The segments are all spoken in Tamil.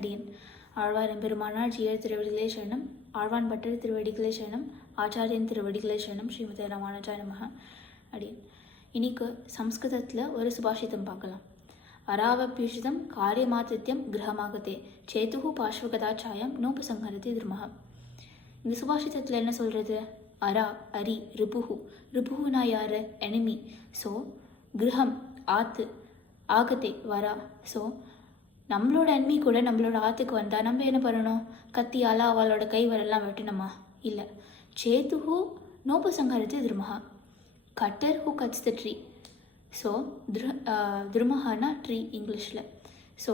அடியன். ஆழ்வார் எம்பெருமானார் ஜீயர் திருவடிகளே சரணம். ஆழ்வான் பட்டர் திருவடிகளே சரணம். ஆச்சாரியன் திருவடிகளே சரணம். ஸ்ரீமதே ராமானுஜாய நமஹ. அடியன். இன்னைக்கு சம்ஸ்கிருதத்தில் ஒரு சுபாஷிதம் பார்க்கலாம். அராவப்யுஷிதம் காரியமாத்தித்யம் கிரகமாகத்தே சேதுஹு பார்ஷ்வகதாச்சாயம் நோபசங்கரதி திருமஹ. இந்த சுபாஷிதத்தில் என்ன சொல்கிறது? அரா அரி ரிபுஹு. ரிபுஹுனா யார்? எனிமி. ஸோ கிரகம் ஆத்து ஆகத்தே வரா. ஸோ நம்மளோட எனிமி கூட நம்மளோட ஆற்றுக்கு வந்தால் நம்ம என்ன பண்ணணும்? கத்தியால் அவளோட கை வரலாம் வெட்டணுமா? இல்லை. சேதுஹு நோபசங்கரதி திருமஹா. Cutter who cuts the tree. So திருமஹானா ட்ரீ இங்கிலீஷில். ஸோ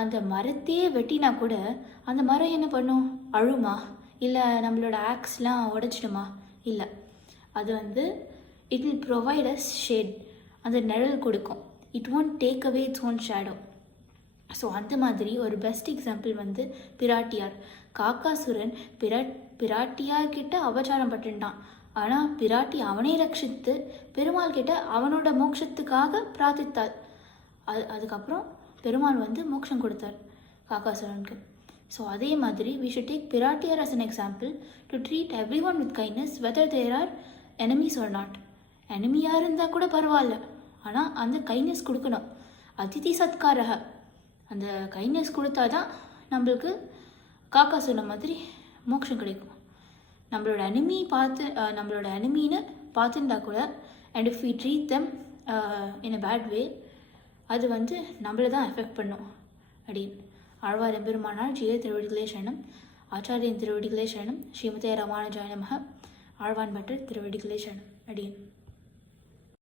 அந்த மரத்தையே வெட்டினா கூட அந்த மரம் என்ன பண்ணும்? அழுமா? இல்லை நம்மளோட ஆக்ஸ்லாம் உடைச்சிடுமா? இல்லை. அது it will provide as shade. அந்த நிழல் கொடுக்கும். It won't take away its own shadow. So அந்த மாதிரி ஒரு பெஸ்ட் எக்ஸாம்பிள் பிராட்டியார். காக்காசுரன் பிராட்டியார்கிட்ட அபச்சாரம் பட்டுட்டான். ஆனால் பிராட்டி அவனை ரட்சித்து பெருமாள் கிட்ட அவனோட மோட்சத்துக்காக பிரார்த்தித்தாள். அதுக்கப்புறம் பெருமாள் மோட்சம் கொடுத்தார் காக்காசுரனுக்கு. ஸோ அதே மாதிரி we should take Pirattiyar as an example to treat everyone with kindness whether there are enemies or not. எனிமியாக இருந்தால் கூட பரவாயில்ல, ஆனால் அந்த கைண்ட்னஸ் கொடுக்கணும். அதிதி சத்காரக. அந்த கைண்ட்னஸ் கொடுத்தா தான் நம்மளுக்கு காக்காசுரன் மாதிரி மோட்சம் கிடைக்கும். நம்மளோட எனிமின்னு பார்த்துருந்தா கூட and if we treat them in a bad way, அது நம்மளை தான் எஃபெக்ட் பண்ணும். அப்படின்னு ஆழ்வார் எம்பெருமானார் ஜீயர் திருவடிகளே சரணம். ஆச்சாரியன் திருவடிகளே சரணம். ஸ்ரீமதே ராமானுஜாய நமஹ. ஆழ்வான் பட்டர் திருவடிகளே சரணம். அடியன்.